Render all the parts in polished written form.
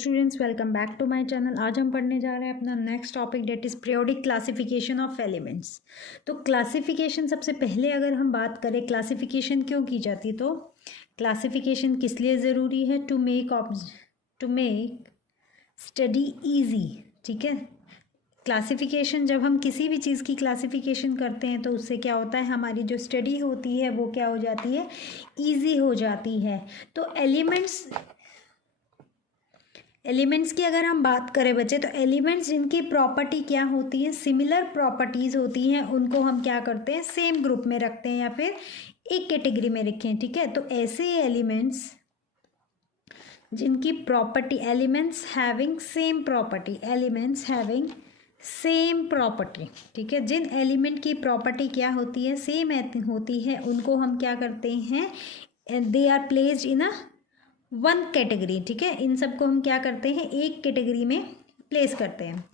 Students, welcome back to my channel. आज हम पढ़ने जा रहे हैं अपना next topic, that is periodic classification of elements. तो क्लासिफिकेशन, सबसे पहले अगर हम बात करें क्लासिफिकेशन क्यों की जाती, तो क्लासिफिकेशन किस लिए ज़रूरी है? To make study easy. ठीक है, क्लासिफिकेशन, जब हम किसी भी चीज़ की क्लासिफिकेशन करते हैं तो उससे क्या होता है, हमारी जो स्टडी होती है वो क्या हो जाती है, ईजी हो जाती है। तो एलिमेंट्स की अगर हम बात करें बच्चे, तो एलिमेंट्स जिनकी प्रॉपर्टी क्या होती है, सिमिलर प्रॉपर्टीज़ होती हैं, उनको हम क्या करते हैं, सेम ग्रुप में रखते हैं या फिर एक कैटेगरी में रखें। ठीक है, तो ऐसे एलिमेंट्स जिनकी property, elements having same property, ठीक है, जिन एलिमेंट की प्रॉपर्टी क्या होती है, सेम होती है, उनको हम क्या करते हैं, they are placed in a one category. ठीक है, इन सबको हम क्या करते हैं, एक कैटेगरी में प्लेस करते हैं।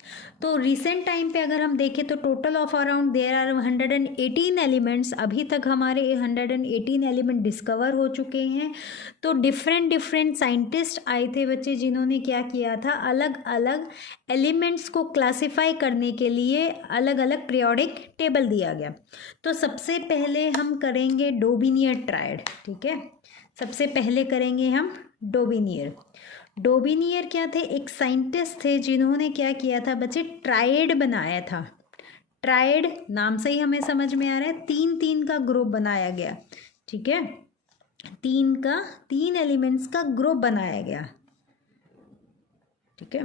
तो रिसेंट टाइम पे अगर हम देखें तो total of around there are 118 elements. अभी तक हमारे 118 एलिमेंट डिस्कवर हो चुके हैं। तो डिफरेंट साइंटिस्ट आए थे बच्चे, जिन्होंने क्या किया था, अलग अलग एलिमेंट्स को क्लासीफाई करने के लिए अलग अलग पीरियोडिक टेबल दिया गया। तो सबसे पहले हम करेंगे डोबिनियर ट्रायड। ठीक है, सबसे पहले करेंगे हम डोबिनियर क्या थे, एक साइंटिस्ट थे जिन्होंने क्या किया था बच्चे, ट्रायड बनाया था। ट्रायड नाम से ही हमें समझ में आ रहा है, तीन का ग्रुप बनाया गया। ठीक है, तीन एलिमेंट्स का ग्रुप बनाया गया। ठीक है,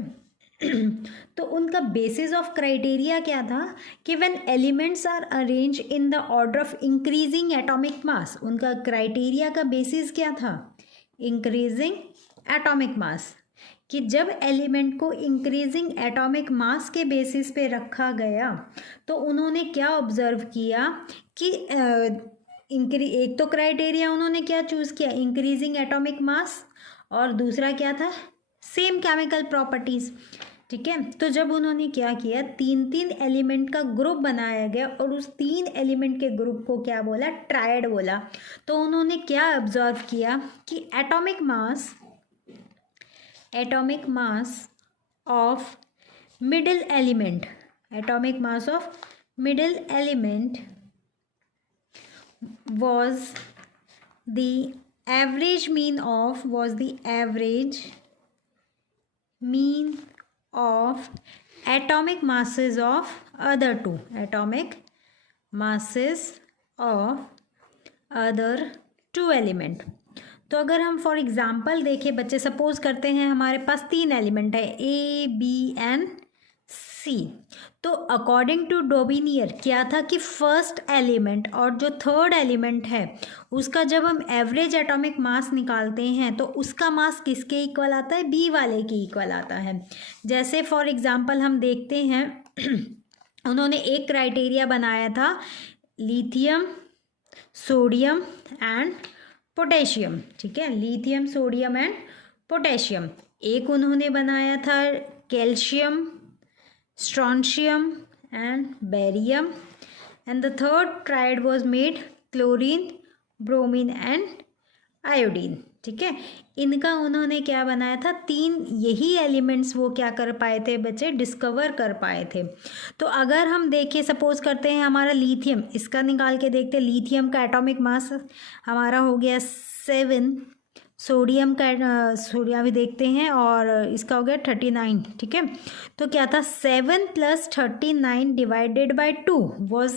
तो उनका बेसिस ऑफ क्राइटेरिया क्या था कि when elements are arrange in the order of increasing atomic mass. उनका क्राइटेरिया का बेसिस क्या था, इंक्रीजिंग एटॉमिक मास, कि जब एलिमेंट को इंक्रीजिंग एटॉमिक मास के बेसिस पे रखा गया तो उन्होंने क्या ऑब्जर्व किया कि एक तो क्राइटेरिया उन्होंने क्या चूज़ किया, इंक्रीजिंग एटॉमिक मास, और दूसरा क्या था, सेम केमिकल प्रॉपर्टीज़। ठीक है, तो जब उन्होंने क्या किया, तीन एलिमेंट का ग्रुप बनाया गया और उस 3 एलिमेंट के ग्रुप को क्या बोला, ट्रायड बोला। तो उन्होंने क्या ऑब्जर्व किया कि atomic mass of middle element was the average mean of atomic masses of other two element। तो अगर हम फॉर एग्जांपल देखें बच्चे, सपोज करते हैं हमारे पास 3 एलिमेंट है, ए बी एंड सी। तो अकॉर्डिंग टू डोबिनियर क्या था कि फर्स्ट एलिमेंट और जो थर्ड एलिमेंट है उसका जब हम एवरेज एटॉमिक मास निकालते हैं तो उसका मास किसके इक्वल आता है, बी वाले के इक्वल आता है। जैसे फॉर एग्जांपल हम देखते हैं उन्होंने एक क्राइटेरिया बनाया था, लिथियम, सोडियम एंड पोटेशियम। ठीक है, लिथियम, सोडियम एंड पोटेशियम। एक उन्होंने बनाया था calcium, strontium and barium, and the third triad was made chlorine, bromine and iodine. ठीक है, इनका उन्होंने क्या बनाया था, 3 यही एलिमेंट्स वो क्या कर पाए थे बच्चे, डिस्कवर कर पाए थे। तो अगर हम देखें, सपोज करते हैं हमारा लिथियम, इसका निकाल के देखते हैं, लिथियम का एटॉमिक मास हमारा हो गया 7, सोडियम भी देखते हैं और इसका हो गया 39। ठीक है, तो क्या था, 7 + 39 divided by 2 was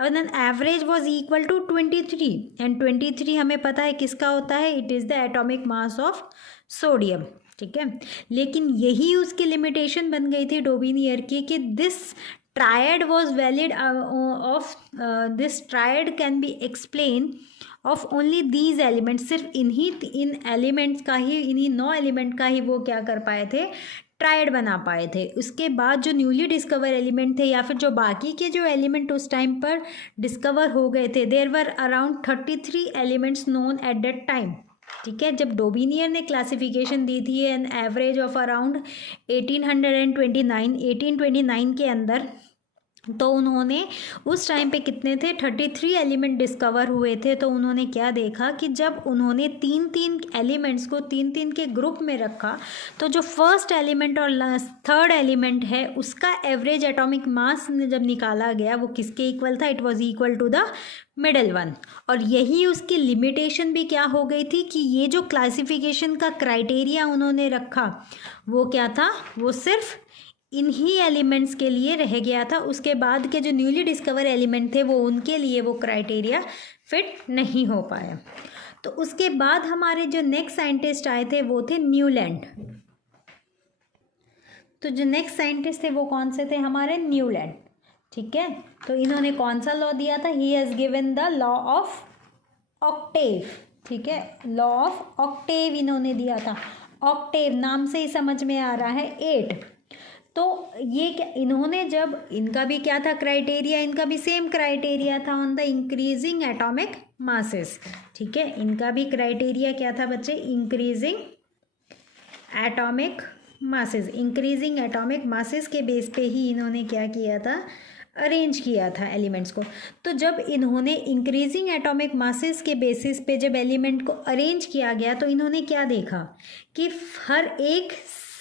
an average was equal to 23, and 23 हमें पता है किसका होता है, it is the atomic mass of sodium. ठीक है, लेकिन यही उसकी लिमिटेशन बन गई थी डोबिनियर की कि this triad was valid this triad can be explain of only these elements. सिर्फ इन एलिमेंट्स का ही, इन्हीं 9 एलिमेंट का ही वो क्या कर पाए थे, ट्रायड बना पाए थे। उसके बाद जो न्यूली डिस्कवर एलिमेंट थे या फिर जो बाकी के जो एलिमेंट उस टाइम पर डिस्कवर हो गए थे, there were around 33 elements known at that time. ठीक है, जब डोबिनियर ने क्लासिफिकेशन दी थी एन एवरेज ऑफ अराउंड 1829 के अंदर तो उन्होंने उस टाइम पे कितने थे, 33 एलिमेंट डिस्कवर हुए थे। तो उन्होंने क्या देखा कि जब उन्होंने तीन तीन एलिमेंट्स को तीन तीन के ग्रुप में रखा, तो जो फर्स्ट एलिमेंट और थर्ड एलिमेंट है उसका एवरेज एटॉमिक मास जब निकाला गया वो किसके इक्वल था, it was equal to the middle one. और यही उसकी लिमिटेशन भी क्या हो गई थी कि ये जो क्लासिफिकेशन का क्राइटेरिया उन्होंने रखा वो क्या था, वो सिर्फ इन्हीं एलिमेंट्स के लिए रह गया था। उसके बाद के जो न्यूली डिस्कवर एलिमेंट थे वो उनके लिए वो क्राइटेरिया फिट नहीं हो पाया। तो उसके बाद हमारे जो नेक्स्ट साइंटिस्ट आए थे वो थे न्यूलैंड। तो जो नेक्स्ट साइंटिस्ट थे वो कौन से थे, हमारे न्यूलैंड। ठीक है, तो इन्होंने कौन सा लॉ दिया था, he has given the law of Octave. ठीक है, लॉ ऑफ ऑक्टेव इन्होंने दिया था। ऑक्टेव नाम से ही समझ में आ रहा है 8। तो ये क्या, इन्होंने जब, इनका भी क्या था क्राइटेरिया, इनका भी सेम क्राइटेरिया था on the increasing atomic masses. ठीक है, इनका भी क्राइटेरिया क्या था बच्चे, increasing atomic masses. Increasing atomic masses के बेस पे ही इन्होंने क्या किया था, अरेंज किया था एलिमेंट्स को। तो जब इन्होंने इंक्रीजिंग एटॉमिक मासेस के बेसिस पे जब एलिमेंट को अरेंज किया गया तो इन्होंने क्या देखा कि हर एक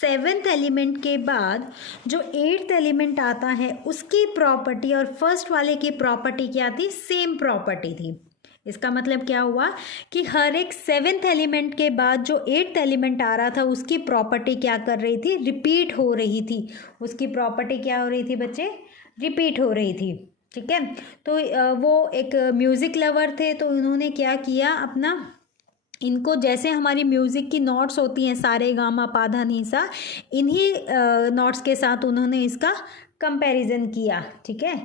7th एलिमेंट के बाद जो 8th एलिमेंट आता है उसकी प्रॉपर्टी और फर्स्ट वाले की प्रॉपर्टी क्या थी, सेम प्रॉपर्टी थी। इसका मतलब क्या हुआ कि हर एक 7th एलिमेंट के बाद जो 8th एलिमेंट आ रहा था उसकी प्रॉपर्टी क्या कर रही थी, रिपीट हो रही थी। उसकी प्रॉपर्टी क्या हो रही थी बच्चे, रिपीट हो रही थी। ठीक है, तो वो एक म्यूज़िक लवर थे, तो उन्होंने क्या किया, अपना इनको जैसे हमारी म्यूज़िक की नोट्स होती हैं सारे गामा पाधा नीसा, इन्हीं नोट्स के साथ उन्होंने इसका कंपैरिजन किया। ठीक है,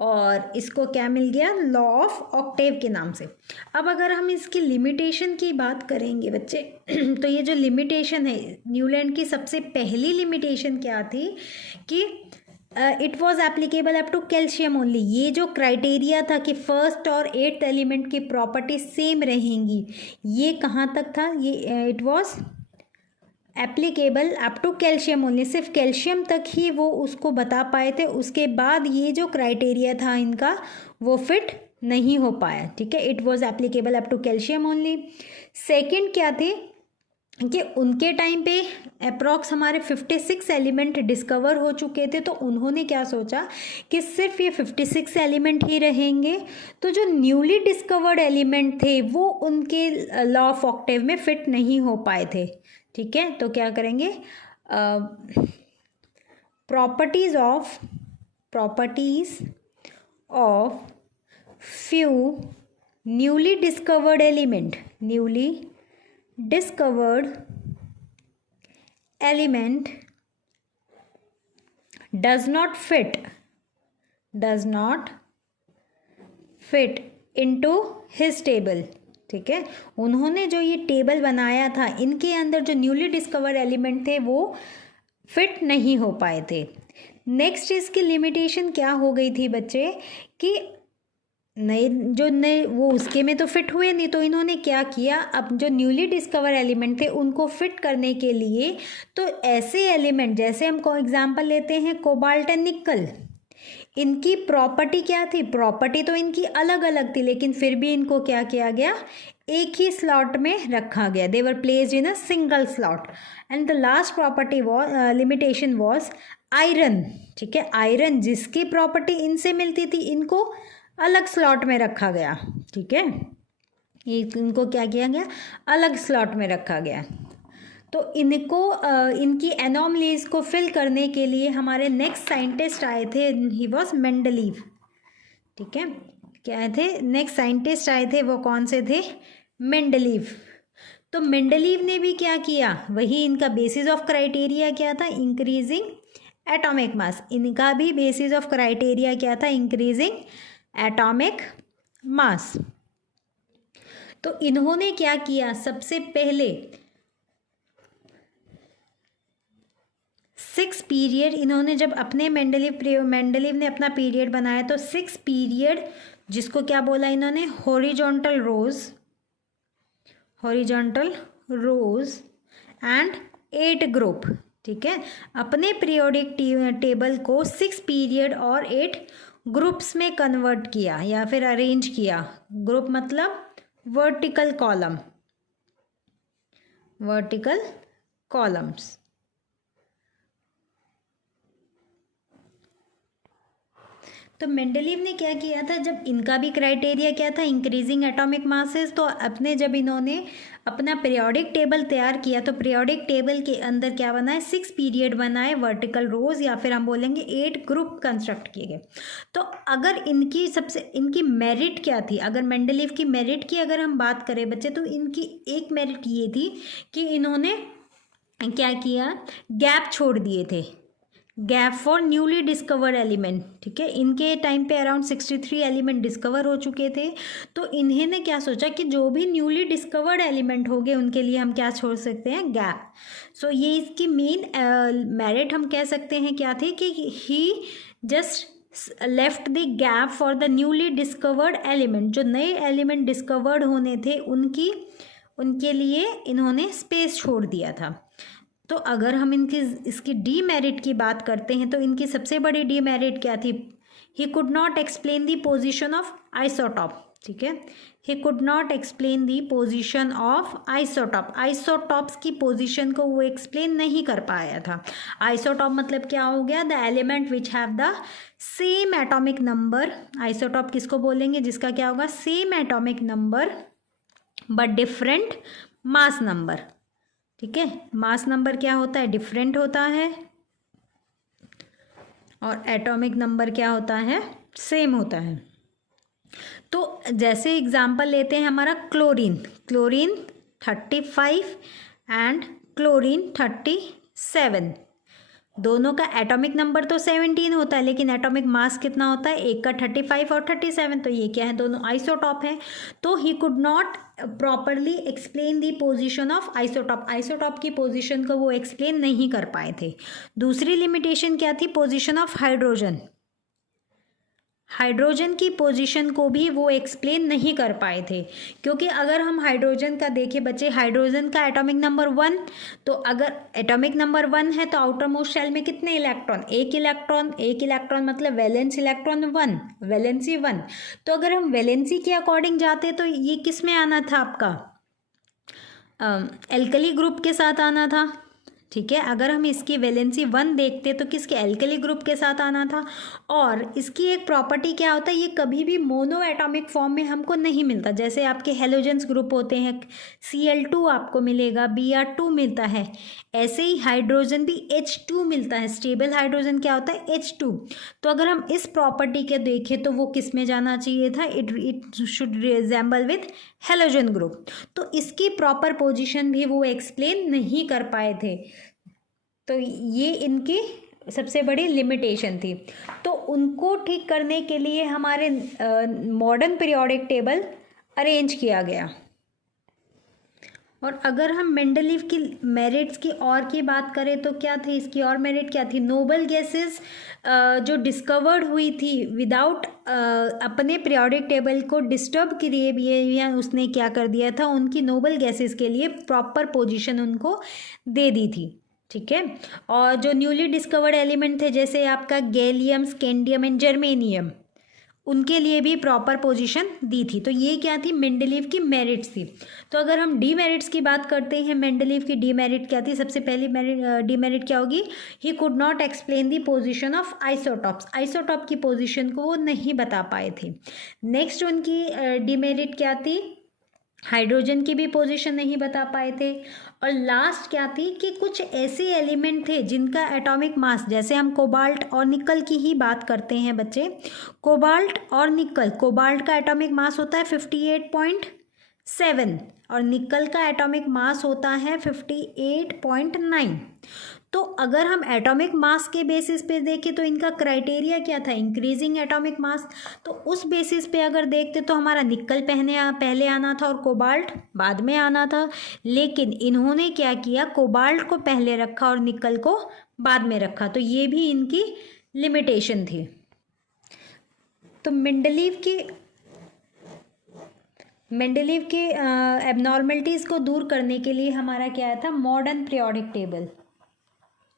और इसको क्या मिल गया, लॉ ऑफ ऑक्टेव के नाम से। अब अगर हम इसकी लिमिटेशन की बात करेंगे बच्चे तो ये जो लिमिटेशन है, न्यूलैंड की सबसे पहली लिमिटेशन क्या थी कि it was applicable up to calcium only. ये जो क्राइटेरिया था कि फर्स्ट और 8th एलिमेंट की प्रॉपर्टी सेम रहेंगी, ये कहाँ तक था, ये it was applicable up to calcium only, सिर्फ कैल्शियम तक ही वो उसको बता पाए थे। उसके बाद ये जो क्राइटेरिया था इनका वो फिट नहीं हो पाया। ठीक है, it was applicable up to calcium only. Second क्या थे कि उनके टाइम पे अप्रॉक्स हमारे 56 एलिमेंट डिस्कवर हो चुके थे। तो उन्होंने क्या सोचा कि सिर्फ ये 56 एलिमेंट ही रहेंगे, तो जो न्यूली डिस्कवर्ड एलिमेंट थे वो उनके लॉ ऑफ ऑक्टेव में फिट नहीं हो पाए थे। ठीक है, तो क्या करेंगे, properties of few newly discovered element, newly discovered element does not fit into his table। ठीक है, उन्होंने जो ये टेबल बनाया था इनके अंदर जो न्यूली डिस्कवर्ड एलिमेंट थे वो फिट नहीं हो पाए थे। नेक्स्ट इसकी लिमिटेशन क्या हो गई थी बच्चे कि नए वो उसके में तो फिट हुए नहीं, तो इन्होंने क्या किया, अब जो न्यूली डिस्कवर एलिमेंट थे उनको फिट करने के लिए तो ऐसे एलिमेंट, जैसे हम को एग्जांपल लेते हैं कोबाल्ट एंड निकल, इनकी प्रॉपर्टी क्या थी, प्रॉपर्टी तो इनकी अलग अलग थी लेकिन फिर भी इनको क्या किया गया, एक ही स्लॉट में रखा गया। They were placed in a single slot. And the last property limitation was iron. ठीक है, आयरन जिसकी प्रॉपर्टी इनसे मिलती थी इनको अलग स्लॉट में रखा गया। ठीक है, ये इनको क्या किया गया, अलग स्लॉट में रखा गया। तो इनको इनकी एनोमलीज को फिल करने के लिए हमारे नेक्स्ट साइंटिस्ट आए थे, ही वॉज मेंडलीव। ठीक है, क्या थे, नेक्स्ट साइंटिस्ट आए थे वो कौन से थे, मेंडलीव। तो मेंडलीव ने भी क्या किया, वही इनका बेसिस ऑफ क्राइटेरिया क्या था, इंक्रीजिंग एटॉमिक मास। इनका भी बेसिस ऑफ क्राइटेरिया क्या था, इंक्रीजिंग एटॉमिक मास। तो इन्होंने क्या किया, सबसे पहले 6 पीरियड इन्होंने जब अपने मेंडलीव ने अपना पीरियड बनाया तो 6 पीरियड, जिसको क्या बोला इन्होंने, हॉरिजॉन्टल रोज एंड 8 ग्रुप। ठीक है, अपने पीरियोडिक टेबल को 6 पीरियड और 8 ग्रुप्स में कन्वर्ट किया या फिर अरेंज किया। ग्रुप मतलब वर्टिकल कॉलम, वर्टिकल कॉलम्स। तो मेंडलीव ने क्या किया था, जब इनका भी क्राइटेरिया क्या था, इंक्रीजिंग एटॉमिक मासेस, तो अपने जब इन्होंने अपना पीरियोडिक टेबल तैयार किया तो पीरियोडिक टेबल के अंदर क्या बनाए, 6 पीरियड बनाए, वर्टिकल रोज या फिर हम बोलेंगे 8 ग्रुप कंस्ट्रक्ट किए गए। तो अगर इनकी मेरिट क्या थी, अगर मेंडलीव की मेरिट की अगर हम बात करें बच्चे, तो इनकी एक मेरिट ये थी कि इन्होंने क्या किया, गैप छोड़ दिए थे, gap for newly discovered element. ठीक है, इनके टाइम पे अराउंड 63 एलिमेंट डिस्कवर हो चुके थे, तो इन्हें क्या सोचा कि जो भी न्यूली डिस्कवर्ड एलिमेंट हो गए उनके लिए हम क्या छोड़ सकते हैं, गैप। सो ये इसकी मेन मेरिट हम कह सकते हैं क्या थी कि he just left the gap for the newly discovered element, जो नए एलिमेंट डिस्कवर्ड होने थे उनके लिए इन्होंने स्पेस छोड़ दिया था। तो अगर हम इसकी डीमेरिट की बात करते हैं तो इनकी सबसे बड़ी डीमेरिट क्या थी, he could not explain the position of isotope. ठीक है, he could not explain the position of isotope, isotopes की पोजीशन को वो एक्सप्लेन नहीं कर पाया था। आइसोटॉप मतलब क्या हो गया, the element which have the same atomic number. Isotope किसको बोलेंगे, जिसका क्या होगा, same atomic number but different mass number. ठीक है, मास नंबर क्या होता है, डिफरेंट होता है, और एटॉमिक नंबर क्या होता है, सेम होता है। तो जैसे एग्जांपल लेते हैं हमारा क्लोरीन, क्लोरीन 35 एंड क्लोरीन 37, दोनों का एटॉमिक नंबर तो 17 होता है, लेकिन एटॉमिक मास कितना होता है, एक का 35 और 37, तो ये क्या है, दोनों आइसोटॉप हैं। तो he could not properly explain the position of isotope, isotope की पोजीशन को वो एक्सप्लेन नहीं कर पाए थे। दूसरी लिमिटेशन क्या थी, पोजीशन ऑफ हाइड्रोजन, हाइड्रोजन की पोजीशन को भी वो एक्सप्लेन नहीं कर पाए थे, क्योंकि अगर हम हाइड्रोजन का देखें बच्चे, हाइड्रोजन का एटॉमिक नंबर 1, तो अगर एटॉमिक नंबर 1 है तो आउटर मोस्ट शेल में कितने इलेक्ट्रॉन, एक इलेक्ट्रॉन, एक इलेक्ट्रॉन मतलब वैलेंस इलेक्ट्रॉन 1, वैलेंसी 1। तो अगर हम वैलेंसी के अकॉर्डिंग जाते तो ये किस में आना था आपका, एल्कली ग्रुप के साथ आना था। ठीक है, अगर हम इसकी वैलेंसी 1 देखते तो किसके, एल्कली ग्रुप के साथ आना था। और इसकी एक प्रॉपर्टी क्या होता है, ये कभी भी मोनो एटॉमिक फॉर्म में हमको नहीं मिलता। जैसे आपके हेलोजेंस ग्रुप होते हैं, Cl2 आपको मिलेगा, Br2 मिलता है, ऐसे ही हाइड्रोजन भी H2 मिलता है, स्टेबल हाइड्रोजन क्या होता है, H2। तो अगर हम इस प्रॉपर्टी के देखें तो वो किस में जाना चाहिए था, it should resemble with halogen group. तो इसकी प्रॉपर पोजीशन भी वो एक्सप्लेन नहीं कर पाए थे, तो ये इनकी सबसे बड़ी लिमिटेशन थी। तो उनको ठीक करने के लिए हमारे मॉडर्न पीरियोडिक टेबल अरेंज किया गया। और अगर हम मेंडलीव की मेरिट्स की और की बात करें तो क्या थी, इसकी और मेरिट क्या थी, नोबल गैसेस जो डिस्कवर्ड हुई थी विदाउट अपने पीरियोडिक टेबल को डिस्टर्ब किए हुए उसने क्या कर दिया था, उनकी नोबल गैसेस के लिए प्रॉपर पोजीशन उनको दे दी थी। ठीक है, और जो न्यूली डिस्कवर्ड एलिमेंट थे जैसे आपका गैलियम, स्कैंडियम एंड जर्मेनियम, उनके लिए भी प्रॉपर पोजीशन दी थी। तो ये क्या थी, मेंडलीव की मेरिट्स थी। तो अगर हम डीमेरिट्स की बात करते हैं, मेंडलीव की डीमेरिट क्या थी, सबसे पहली डीमेरिट क्या होगी, he could not explain the position of isotopes, isotope की पोजीशन को वो नहीं बता पाए थे। नेक्स्ट उनकी डीमेरिट क्या थी, हाइड्रोजन की भी पोजीशन नहीं बता पाए थे। और लास्ट क्या थी कि कुछ ऐसे एलिमेंट थे जिनका एटॉमिक मास, जैसे हम कोबाल्ट और निकल की ही बात करते हैं बच्चे, कोबाल्ट और निकल, कोबाल्ट का एटॉमिक मास होता है 58.7 और निकल का एटॉमिक मास होता है 58.9। तो अगर हम एटॉमिक मास के बेसिस पे देखें तो इनका क्राइटेरिया क्या था, इंक्रीजिंग एटॉमिक मास। तो उस बेसिस पे अगर देखते तो हमारा निकल पहले आना था और कोबाल्ट बाद में आना था, लेकिन इन्होंने क्या किया, कोबाल्ट को पहले रखा और निकल को बाद में रखा। तो ये भी इनकी लिमिटेशन थी। तो मेंडलीव के एबनॉर्मलिटीज़ को दूर करने के लिए हमारा क्या था, मॉडर्न पीरियोडिक टेबल।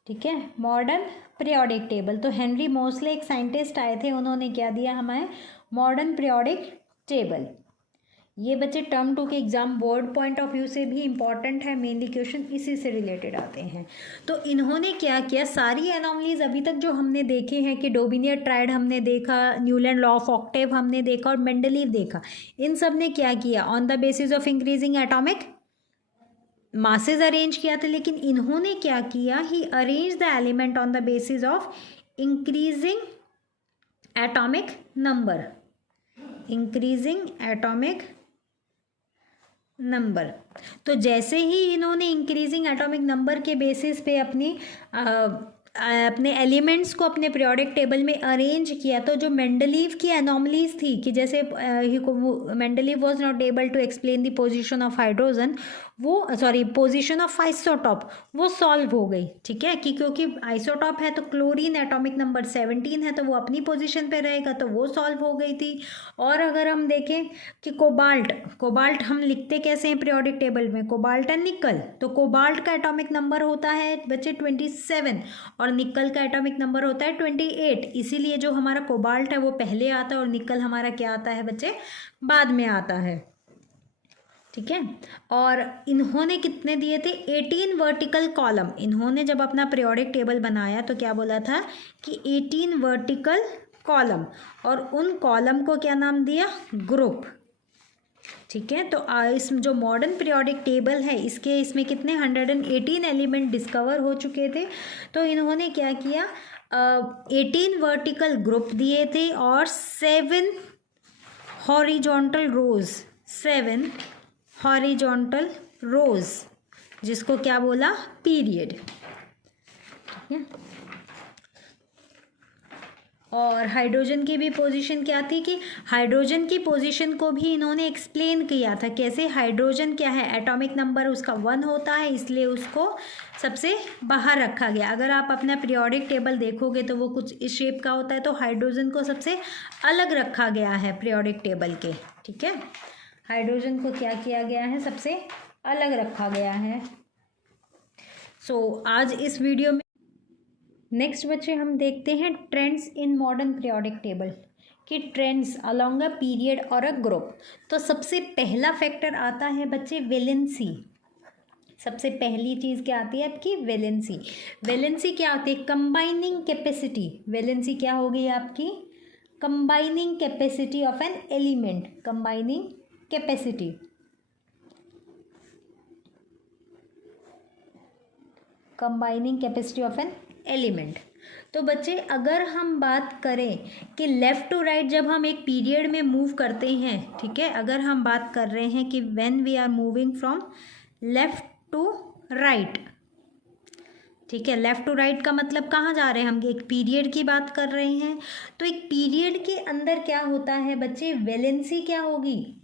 ठीक है, मॉडर्न पीरियोडिक टेबल। तो हेनरी मोसले एक साइंटिस्ट आए थे, उन्होंने क्या दिया हमें, मॉडर्न पीरियोडिक टेबल। ये बच्चे टर्म 2 के exam board point of view से भी इंपॉर्टेंट है, मेनली क्वेश्चन इसी से रिलेटेड आते हैं। तो इन्होंने क्या किया, सारी एनोमलीज अभी तक जो हमने देखे हैं कि डोबिनियर ट्रायड हमने देखा, न्यूलैंड लॉ ऑफ ऑक्टेव हमने देखा और मेंडलीव देखा, इन सब ने क्या किया, on the basis of increasing atomic masses arrange किया था। लेकिन इन्होंने क्या किया, he arrange the element on the basis of increasing atomic number, increasing atomic number. तो जैसे ही इन्होंने इंक्रीजिंग एटॉमिक नंबर के बेसिस पे अपने एलिमेंट्स को अपने पीरियोडिक टेबल में अरेंज किया, तो जो मेंडलीव की एनोमलीज थी कि जैसे Mendeleev was not able to explain the position of hydrogen, वो पोजीशन ऑफ आइसोटॉप, वो सॉल्व हो गई। ठीक है, कि क्योंकि आइसोटॉप है तो क्लोरीन एटॉमिक नंबर 17 है, तो वो अपनी पोजीशन पे रहेगा, तो वो सॉल्व हो गई थी। और अगर हम देखें कि कोबाल्ट हम लिखते कैसे हैं पीरियोडिक टेबल में, कोबाल्ट एंड निकल, तो कोबाल्ट का एटॉमिक नंबर होता है बच्चे 27 और निकल का एटॉमिक नंबर होता है 28। इसीलिए जो हमारा कोबाल्ट है वो पहले आता है और निकल हमारा क्या आता है बच्चे, बाद में आता है। ठीक है, और इन्होंने कितने दिए थे, 18 वर्टिकल कॉलम। इन्होंने जब अपना पीरियोडिक टेबल बनाया तो क्या बोला था कि 18 वर्टिकल कॉलम, और उन कॉलम को क्या नाम दिया, ग्रुप। ठीक है, तो इस जो मॉडर्न पीरियोडिक टेबल है इसमें कितने 118 एलिमेंट डिस्कवर हो चुके थे। तो इन्होंने क्या किया, 18 वर्टिकल ग्रुप दिए थे और 7 हॉरिजॉन्टल रोज, 7 हॉरिजॉन्टल रोज, जिसको क्या बोला, पीरियड। ठीक है, और हाइड्रोजन की भी पोजीशन क्या थी कि हाइड्रोजन की पोजीशन को भी इन्होंने एक्सप्लेन किया था, कैसे हाइड्रोजन क्या है, एटॉमिक नंबर उसका 1 होता है, इसलिए उसको सबसे बाहर रखा गया। अगर आप अपना पीरियोडिक टेबल देखोगे तो वो कुछ इस शेप का होता है, तो हाइड्रोजन को सबसे अलग रखा गया है पीरियोडिक टेबल के। ठीक है, हाइड्रोजन को क्या किया गया है, सबसे अलग रखा गया है। आज इस वीडियो में नेक्स्ट बच्चे हम देखते हैं trends in modern periodic table, कि ट्रेंड्स अलोंग अ पीरियड और अ ग्रुप। तो सबसे पहला फैक्टर आता है बच्चे वैलेंसी। सबसे पहली चीज़ क्या आती है आपकी, वैलेंसी। वैलेंसी क्या होती है, कंबाइनिंग कैपेसिटी। वैलेंसी क्या होगी आपकी, combining capacity of an element, combining capacity. Combining capacity of an element. तो बच्चे अगर हम बात करें कि लेफ़्ट टू राइट जब हम एक पीरियड में मूव करते हैं, ठीक है, अगर हम बात कर रहे हैं कि when we are moving from left to right, ठीक है, लेफ़्ट टू राइट का मतलब कहाँ जा रहे हैं हम, एक पीरियड की बात कर रहे हैं। तो एक पीरियड के अंदर क्या होता है बच्चे, वैलेंसी क्या होगी,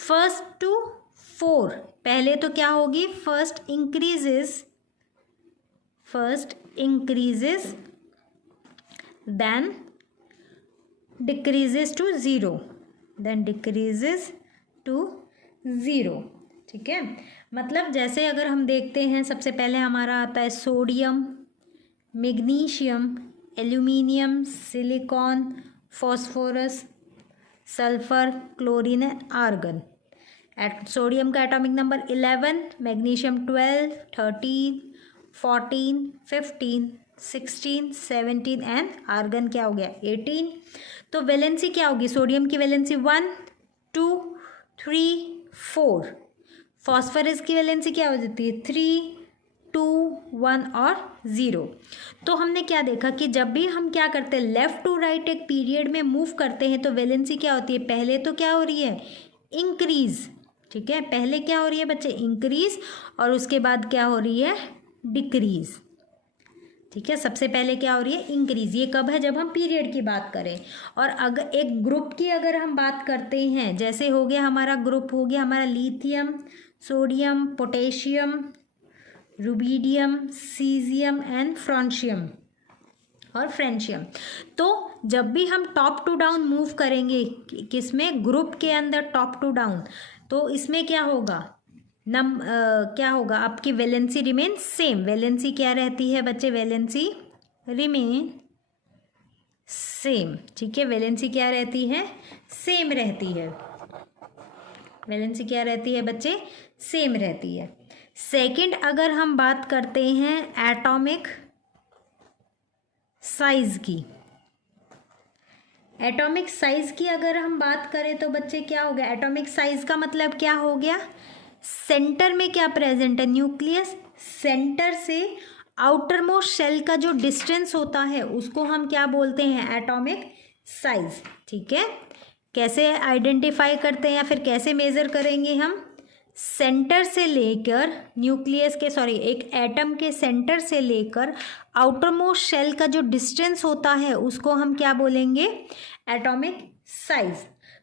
1 to 4। पहले तो क्या होगी, first increases then decreases to 0, then decreases to 0। ठीक है, मतलब जैसे अगर हम देखते हैं सबसे पहले हमारा आता है sodium, magnesium, aluminium, silicon, phosphorus, sulphur, chlorine and argon. Sodium का atomic number 11, magnesium 12, 13, 14, 15, 16, 17 and argon क्या हो गया 18। तो वैलेंसी क्या होगी, सोडियम की वैलेंसी 1, 2, 3, 4। फॉस्फोरस की वैलेंसी क्या हो जाती है 3, 2, 1 और 0। तो हमने क्या देखा कि जब भी हम क्या करते हैं, लेफ़्ट टू राइट एक पीरियड में मूव करते हैं, तो वैलेंसी क्या होती है, पहले तो क्या हो रही है, इंक्रीज। ठीक है, पहले क्या हो रही है बच्चे, इंक्रीज, और उसके बाद क्या हो रही है, डिक्रीज। ठीक है, सबसे पहले क्या हो रही है, इंक्रीज। ये कब है, जब हम पीरियड की बात करें। और अगर एक ग्रुप की अगर हम बात करते हैं, जैसे हो गया हमारा ग्रुप, हो गया हमारा lithium, sodium, potassium, rubidium, caesium and francium और फ्रेंशियम। तो जब भी हम टॉप टू डाउन मूव करेंगे, किसमें, ग्रुप के अंदर टॉप टू डाउन, तो इसमें क्या होगा, क्या होगा आपकी वैलेंसी रिमेन सेम। वैलेंसी क्या रहती है बच्चे, वैलेंसी रिमेन सेम, ठीक है। वैलेंसी क्या रहती है, सेम रहती है। वैलेंसी क्या रहती है बच्चे, सेम रहती है। सेकंड अगर हम बात करते हैं एटॉमिक साइज की, एटॉमिक साइज की अगर हम बात करें तो बच्चे क्या हो गया, एटॉमिक साइज का मतलब क्या हो गया, सेंटर में क्या प्रेजेंट है, न्यूक्लियस। सेंटर से आउटर मोस्ट शेल का जो डिस्टेंस होता है उसको हम क्या बोलते हैं, एटॉमिक साइज, ठीक है। कैसे आइडेंटिफाई करते हैं या फिर कैसे मेजर करेंगे हम, सेंटर से लेकर न्यूक्लियस के एक एटम के सेंटर से लेकर आउटर मोस्ट शेल का जो डिस्टेंस होता है उसको हम क्या बोलेंगे, एटॉमिक साइज।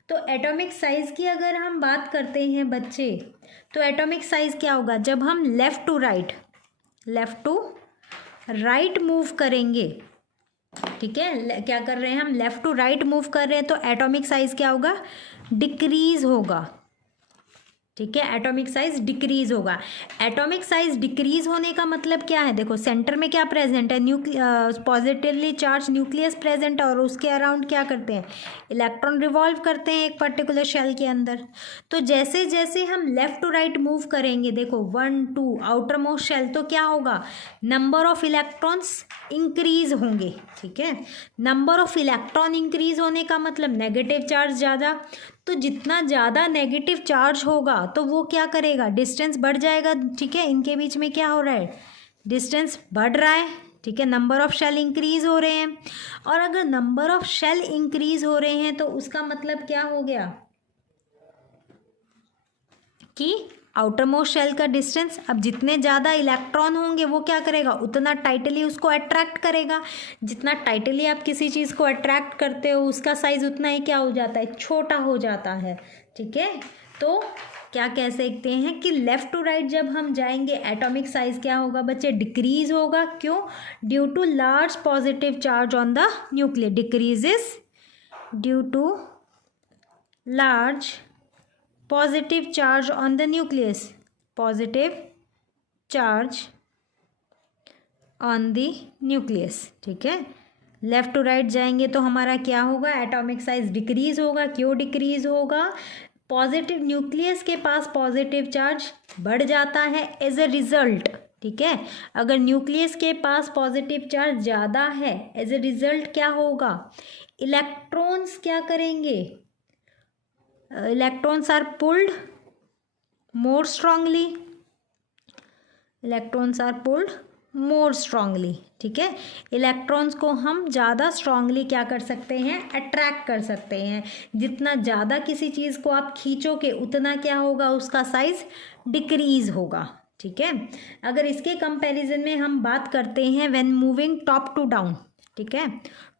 तो एटॉमिक साइज की अगर हम बात करते हैं बच्चे, तो एटॉमिक साइज क्या होगा, जब हम लेफ्ट टू राइट मूव करेंगे, ठीक है, क्या कर रहे हैं हम, लेफ्ट टू राइट मूव कर रहे हैं, तो एटॉमिक साइज क्या होगा, डिक्रीज होगा, ठीक है। एटॉमिक साइज डिक्रीज होगा। एटॉमिक साइज डिक्रीज होने का मतलब क्या है, देखो सेंटर में क्या प्रेजेंट है, पॉजिटिवली चार्ज न्यूक्लियस प्रेजेंट है और उसके अराउंड क्या करते हैं, इलेक्ट्रॉन रिवॉल्व करते हैं एक पर्टिकुलर शेल के अंदर। तो जैसे जैसे हम लेफ्ट टू राइट मूव करेंगे, देखो 1 2 आउटर मोस्ट शेल, तो क्या होगा, नंबर ऑफ इलेक्ट्रॉन्स इंक्रीज होंगे, ठीक है। नंबर ऑफ इलेक्ट्रॉन इंक्रीज होने का मतलब नेगेटिव चार्ज ज़्यादा, तो जितना ज़्यादा नेगेटिव चार्ज होगा तो वो क्या करेगा, डिस्टेंस बढ़ जाएगा, ठीक है। इनके बीच में क्या हो रहा है, डिस्टेंस बढ़ रहा है, ठीक है। नंबर ऑफ शेल इंक्रीज हो रहे हैं, और अगर नंबर ऑफ शेल इंक्रीज हो रहे हैं तो उसका मतलब क्या हो गया कि आउटर मोस्ट शेल का डिस्टेंस, अब जितने ज़्यादा इलेक्ट्रॉन होंगे वो क्या करेगा, उतना टाइटली उसको अट्रैक्ट करेगा। जितना टाइटली आप किसी चीज़ को अट्रैक्ट करते हो उसका साइज उतना ही क्या हो जाता है, छोटा हो जाता है, ठीक है। तो क्या कह सकते हैं कि लेफ़्ट टू राइट जब हम जाएंगे एटॉमिक साइज क्या होगा बच्चे, डिक्रीज होगा। क्यों, due to large positive charge on the nucleus, decreases due to large positive charge on the nucleus, positive charge on the nucleus, ठीक है। लेफ्ट टू राइट जाएंगे तो हमारा क्या होगा, एटॉमिक साइज डिक्रीज होगा। क्यों डिक्रीज होगा, पॉजिटिव न्यूक्लियस के पास पॉजिटिव चार्ज बढ़ जाता है एज ए रिजल्ट, ठीक है। अगर न्यूक्लियस के पास पॉजिटिव चार्ज ज़्यादा है, एज ए रिजल्ट क्या होगा, इलेक्ट्रॉन्स क्या करेंगे, electrons are pulled more strongly, electrons are pulled more strongly, ठीक है। इलेक्ट्रॉन्स को हम ज़्यादा स्ट्रांगली क्या कर सकते हैं, अट्रैक्ट कर सकते हैं। जितना ज़्यादा किसी चीज़ को आप खींचोगे उतना क्या होगा, उसका साइज डिक्रीज होगा, ठीक है। अगर इसके कंपैरिजन में हम बात करते हैं when moving top to down, ठीक है,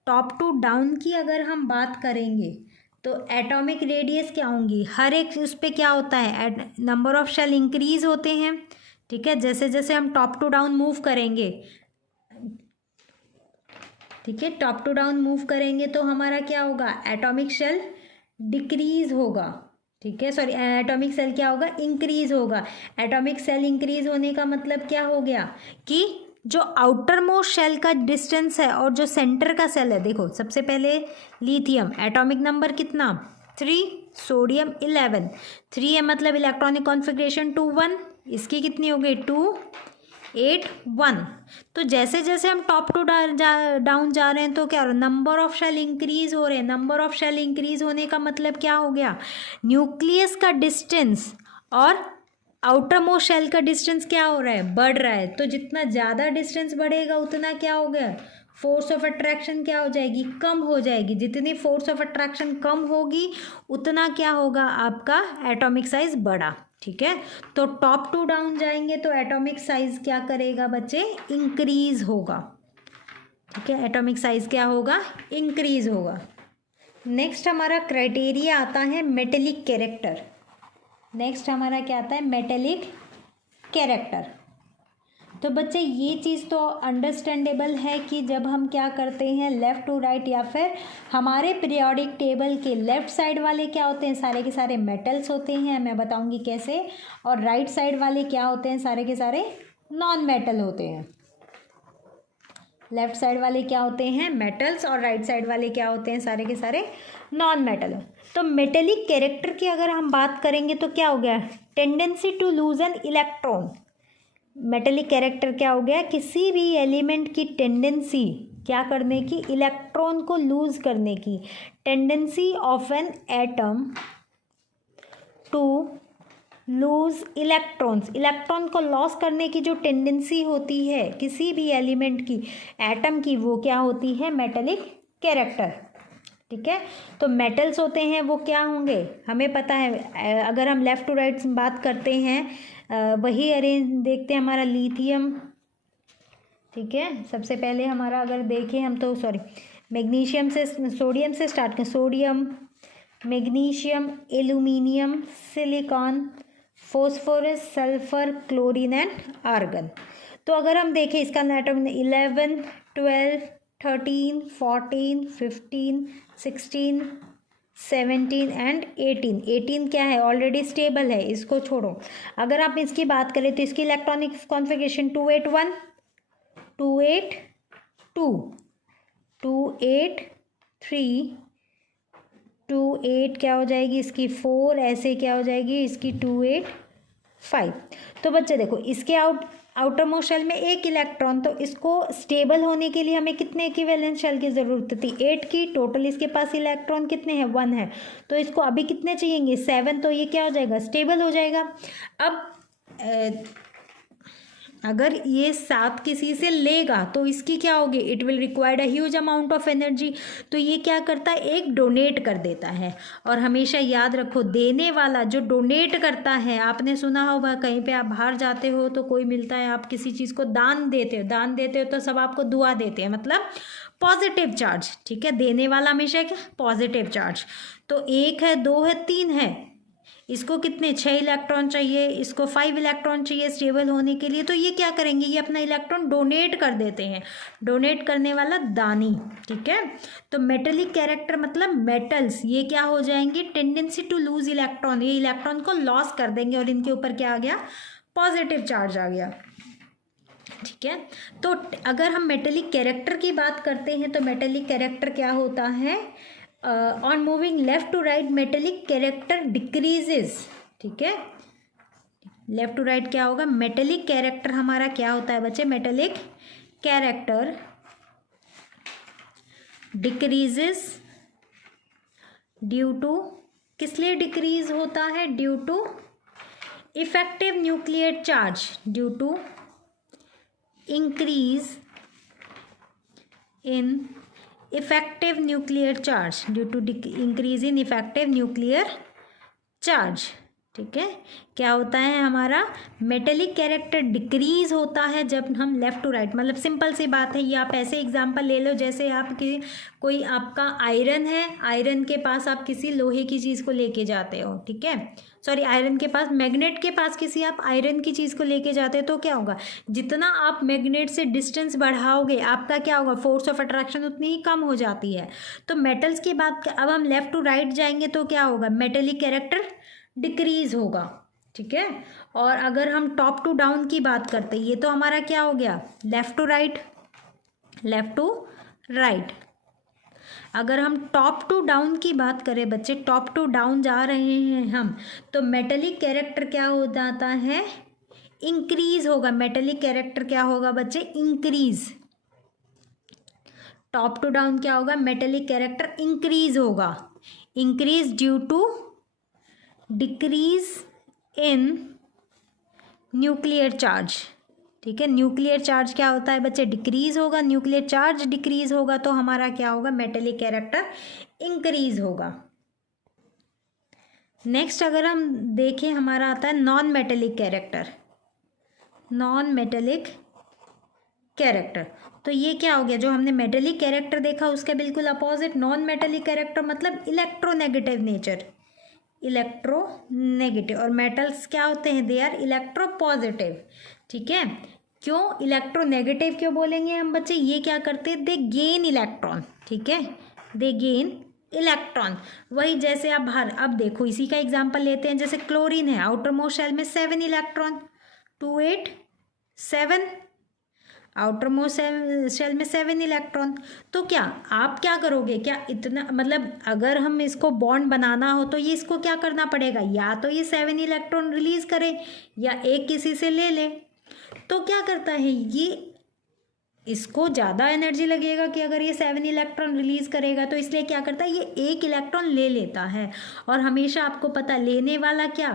टॉप टू डाउन की अगर हम बात करेंगे तो एटॉमिक रेडियस क्या होंगी, हर एक उस पर क्या होता है, नंबर ऑफ शेल इंक्रीज होते हैं, ठीक है। जैसे जैसे हम टॉप टू डाउन मूव करेंगे, ठीक है, टॉप टू डाउन मूव करेंगे तो हमारा क्या होगा, एटॉमिक शेल डिक्रीज होगा, ठीक है, सॉरी एटॉमिक सेल क्या होगा, इंक्रीज होगा। एटॉमिक सेल इंक्रीज होने का मतलब क्या हो गया कि जो आउटर मोस्ट शेल का डिस्टेंस है और जो सेंटर का सेल है, देखो सबसे पहले लिथियम, एटॉमिक नंबर कितना 3, सोडियम 11, 3 है मतलब इलेक्ट्रॉनिक कॉन्फ़िगरेशन 2 1, इसकी कितनी हो गई 2 8 1। तो जैसे जैसे हम टॉप टू डाउन जा रहे हैं तो क्या हो रहा है, नंबर ऑफ शेल इंक्रीज हो रहे हैं। नंबर ऑफ शेल इंक्रीज होने का मतलब क्या हो गया, न्यूक्लियस का डिस्टेंस और आउटर मोस्ट शेल का डिस्टेंस क्या हो रहा है, बढ़ रहा है। तो जितना ज़्यादा डिस्टेंस बढ़ेगा उतना क्या हो गया, फोर्स ऑफ अट्रैक्शन क्या हो जाएगी, कम हो जाएगी। जितनी फोर्स ऑफ अट्रैक्शन कम होगी उतना क्या होगा, आपका एटॉमिक साइज बढ़ा, ठीक है। तो टॉप टू डाउन जाएंगे तो एटॉमिक साइज क्या करेगा बच्चे, इंक्रीज होगा, ठीक है। एटॉमिक साइज क्या होगा, इंक्रीज होगा। नेक्स्ट हमारा क्राइटेरिया आता है मेटेलिक कैरेक्टर। नेक्स्ट हमारा क्या आता है, मेटेलिक कैरेक्टर। तो बच्चे ये चीज़ तो अंडरस्टैंडेबल है कि जब हम क्या करते हैं लेफ़्ट टू राइट या फिर हमारे पीरियोडिक टेबल के लेफ़्ट साइड वाले क्या होते हैं, सारे के सारे मेटल्स होते हैं, मैं बताऊंगी कैसे, और राइट साइड वाले क्या होते हैं, सारे के सारे नॉन मेटल होते हैं। लेफ़्ट साइड वाले क्या होते हैं, मेटल्स, और राइट साइड वाले क्या होते हैं, सारे के सारे नॉन मेटल। तो मेटेलिक कैरेक्टर की अगर हम बात करेंगे तो क्या हो गया, tendency to lose an electron. Metallic character क्या हो गया, किसी भी एलिमेंट की टेंडेंसी क्या करने की, इलेक्ट्रॉन को लूज करने की। Tendency of an atom to lose electrons, electron को लॉस करने की जो टेंडेंसी होती है किसी भी एलिमेंट की, एटम की, वो क्या होती है, मेटेलिक कैरेक्टर। ठीक है, तो मेटल्स होते हैं वो क्या होंगे, हमें पता है। अगर हम लेफ़्ट टू राइट बात करते हैं, वही अरेंज देखते हैं, हमारा लिथियम, ठीक है, सबसे पहले हमारा अगर देखें हम तो मैग्नीशियम से, सोडियम से स्टार्ट करें, sodium, magnesium, aluminium, silicon, phosphorus, sulphur, chlorine and argon. तो अगर हम देखें इसका एटम 11, 12, 13, 14, 15, 16, 17 एंड 18। 18 क्या है, ऑलरेडी स्टेबल है, इसको छोड़ो। अगर आप इसकी बात करें तो इसकी इलेक्ट्रॉनिक कॉन्फ़िगरेशन 281, 282, 283, 28 क्या हो जाएगी इसकी 4, ऐसे क्या हो जाएगी इसकी 285। तो बच्चे देखो इसके आउटर मोस्ट शेल में एक इलेक्ट्रॉन, तो इसको स्टेबल होने के लिए हमें कितने इक्विवेलेंट शेल की ज़रूरत थी, 8 की। टोटल इसके पास इलेक्ट्रॉन कितने हैं, 1 है, तो इसको अभी कितने चाहिएंगे, 7, तो ये क्या हो जाएगा, स्टेबल हो जाएगा। अब अगर ये 7 किसी से लेगा तो इसकी क्या होगी, it will required a huge amount of energy. तो ये क्या करता है, एक डोनेट कर देता है। और हमेशा याद रखो, देने वाला जो डोनेट करता है, आपने सुना होगा कहीं पे आप बाहर जाते हो तो कोई मिलता है, आप किसी चीज़ को दान देते हो तो सब आपको दुआ देते हैं, मतलब पॉजिटिव चार्ज। ठीक है, देने वाला हमेशा क्या, पॉजिटिव चार्ज। तो 1 है, 2 है, 3 है, इसको कितने 6 इलेक्ट्रॉन चाहिए, इसको 5 इलेक्ट्रॉन चाहिए स्टेबल होने के लिए। तो ये क्या करेंगे, ये अपना इलेक्ट्रॉन डोनेट कर देते हैं, डोनेट करने वाला दानी। ठीक है, तो मेटेलिक कैरेक्टर मतलब मेटल्स, ये क्या हो जाएंगे, टेंडेंसी टू लूज इलेक्ट्रॉन, ये इलेक्ट्रॉन को लॉस कर देंगे और इनके ऊपर क्या आ गया, पॉजिटिव चार्ज आ गया। ठीक है, तो अगर हम मेटेलिक कैरेक्टर की बात करते हैं तो मेटेलिक कैरेक्टर क्या होता है, on moving left to right metallic character decreases. ठीक है, लेफ्ट टू राइट क्या होगा, मेटेलिक कैरेक्टर हमारा क्या होता है बच्चे, metallic character decreases due to, किस लिए डिक्रीज होता है, due to effective nuclear charge, due to increase in effective nuclear charge, due to increase in effective nuclear charge. ठीक है, क्या होता है हमारा मेटेलिक कैरेक्टर डिक्रीज होता है जब हम लेफ़्ट टू राइट, मतलब सिंपल सी बात है, ये आप ऐसे एग्जांपल ले लो जैसे आपके कोई आपका आयरन है, आयरन के पास आप किसी लोहे की चीज़ को लेके जाते हो। ठीक है, सॉरी, आयरन के पास, मैग्नेट के पास किसी आप आयरन की चीज़ को लेके जाते हो, तो क्या होगा, जितना आप मैग्नेट से डिस्टेंस बढ़ाओगे आपका क्या होगा, फोर्स ऑफ अट्रैक्शन उतनी ही कम हो जाती है। तो मेटल्स की बात, अब हम लेफ़्ट टू राइट जाएंगे तो क्या होगा, मेटेलिक कैरेक्टर डिक्रीज होगा। ठीक है, और अगर हम टॉप टू डाउन की बात करते हैं, ये तो हमारा क्या हो गया, left to right, left to right. अगर हम टॉप टू डाउन की बात करें बच्चे, टॉप टू डाउन जा रहे हैं हम, तो मेटेलिक कैरेक्टर क्या हो जाता है, इंक्रीज होगा। मेटेलिक कैरेक्टर क्या होगा बच्चे, इंक्रीज। टॉप टू डाउन क्या होगा, मेटेलिक कैरेक्टर इंक्रीज होगा, increase due to decrease in nuclear charge. ठीक है, न्यूक्लियर चार्ज क्या होता है बच्चे, डिक्रीज होगा, न्यूक्लियर चार्ज डिक्रीज होगा तो हमारा क्या होगा, मेटेलिक कैरेक्टर इंक्रीज होगा। नेक्स्ट अगर हम देखें, हमारा आता है non metallic character, non metallic character. तो ये क्या हो गया, जो हमने मेटेलिक कैरेक्टर देखा उसके बिल्कुल अपोजिट नॉन मेटेलिक कैरेक्टर, मतलब इलेक्ट्रोनेगेटिव नेचर, इलेक्ट्रोनेगेटिव। और मेटल्स क्या होते हैं, दे आर इलेक्ट्रोपॉजिटिव। ठीक है, क्यों इलेक्ट्रोनेगेटिव क्यों बोलेंगे हम बच्चे, ये क्या करते हैं, दे गेन इलेक्ट्रॉन, ठीक है, दे गेन इलेक्ट्रॉन। वही जैसे अब अब देखो इसी का एग्जांपल लेते हैं, जैसे क्लोरीन है, आउटर मोस्ट शेल में 7 इलेक्ट्रॉन, 2 8 7, आउटर मोस्ट शेल में 7 इलेक्ट्रॉन। तो क्या आप क्या करोगे, क्या इतना मतलब अगर हम इसको बॉन्ड बनाना हो तो ये इसको क्या करना पड़ेगा, या तो ये 7 इलेक्ट्रॉन रिलीज करे या एक किसी से ले ले। तो क्या करता है ये, इसको ज़्यादा एनर्जी लगेगा कि अगर ये 7 इलेक्ट्रॉन रिलीज करेगा, तो इसलिए क्या करता है ये 1 इलेक्ट्रॉन ले लेता है। और हमेशा आपको पता लेने वाला क्या,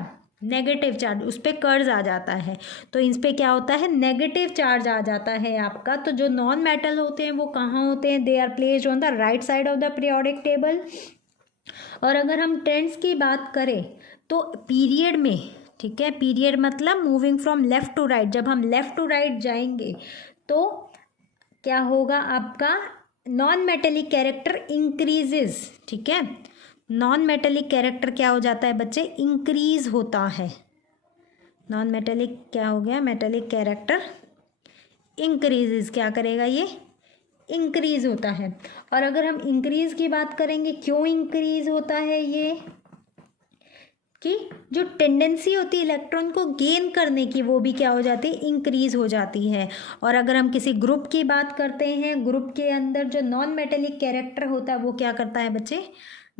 नेगेटिव चार्ज, उस पर कर्ज आ जाता है, तो इस पर क्या होता है नेगेटिव चार्ज आ जाता है आपका। तो जो नॉन मेटल होते हैं वो कहाँ होते हैं, they are placed on the right side of the periodic table. और अगर हम ट्रेंड्स की बात करें तो पीरियड में, ठीक है, पीरियड मतलब moving from left to right, जब हम लेफ्ट टू राइट जाएंगे तो क्या होगा, आपका नॉन मेटेलिक कैरेक्टर इंक्रीजेस, ठीक है, नॉन मेटेलिक कैरेक्टर क्या हो जाता है बच्चे, इंक्रीज होता है। नॉन मेटेलिक क्या हो गया, मेटेलिक कैरेक्टर इंक्रीजेस, क्या करेगा ये, इंक्रीज होता है। और अगर हम इंक्रीज की बात करेंगे, क्यों इंक्रीज होता है ये, कि जो टेंडेंसी होती है इलेक्ट्रॉन को गेन करने की वो भी क्या हो जाती है, इंक्रीज हो जाती है। और अगर हम किसी ग्रुप की बात करते हैं, ग्रुप के अंदर जो नॉन मेटेलिक कैरेक्टर होता है वो क्या करता है बच्चे,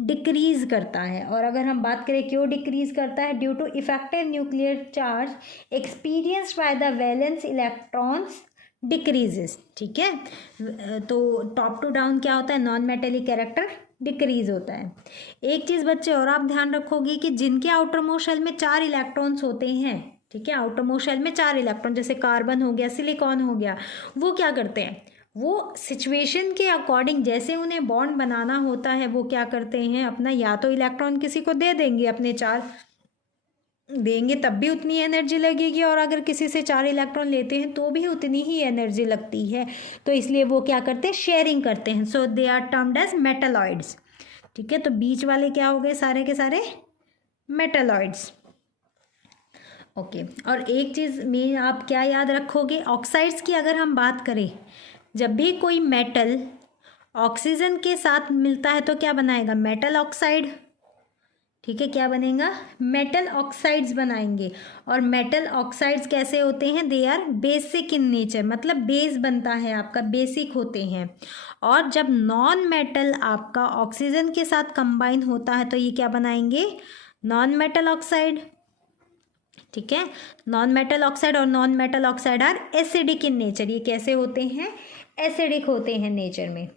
डिक्रीज करता है। और अगर हम बात करें क्यों डिक्रीज करता है, due to effective nuclear charge experienced by the valence electrons decreases, ठीक है। तो टॉप टू डाउन क्या होता है, नॉन मेटेलिक कैरेक्टर डिक्रीज होता है। एक चीज़ बच्चे और आप ध्यान रखोगे कि जिनके आउटर मोस्ट शेल में 4 इलेक्ट्रॉन्स होते हैं, ठीक है, आउटर मोस्ट शेल में 4 इलेक्ट्रॉन, जैसे कार्बन हो गया, सिलिकॉन हो गया, वो क्या करते हैं, वो सिचुएशन के अकॉर्डिंग जैसे उन्हें बॉन्ड बनाना होता है वो क्या करते हैं, अपना या तो इलेक्ट्रॉन किसी को दे देंगे, अपने 4 देंगे तब भी उतनी एनर्जी लगेगी, और अगर किसी से 4 इलेक्ट्रॉन लेते हैं तो भी उतनी ही एनर्जी लगती है। तो इसलिए वो क्या करते हैं, शेयरिंग करते हैं। So they are termed as metalloids, ठीक है। तो बीच वाले क्या हो गए, सारे के सारे मेटलॉइड्स, ओके। और एक चीज़ में आप क्या याद रखोगे, ऑक्साइड्स की अगर हम बात करें, जब भी कोई मेटल ऑक्सीजन के साथ मिलता है तो क्या बनाएगा, मेटल ऑक्साइड, ठीक है, क्या बनेगा, मेटल ऑक्साइड्स बनाएंगे। और मेटल ऑक्साइड्स कैसे होते हैं, they are basic in nature, मतलब बेस बनता है आपका, बेसिक होते हैं। और जब नॉन मेटल आपका ऑक्सीजन के साथ कंबाइन होता है तो ये क्या बनाएंगे, नॉन मेटल ऑक्साइड, ठीक है। नॉन मेटल ऑक्साइड और non metal oxide are acidic in nature, ये कैसे होते हैं, एसिडिक होते हैं नेचर में।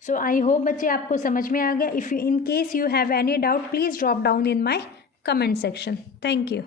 सो आई होप बच्चे आपको समझ में आ गया। If in case you have any doubt please drop down in my comment section. Thank you.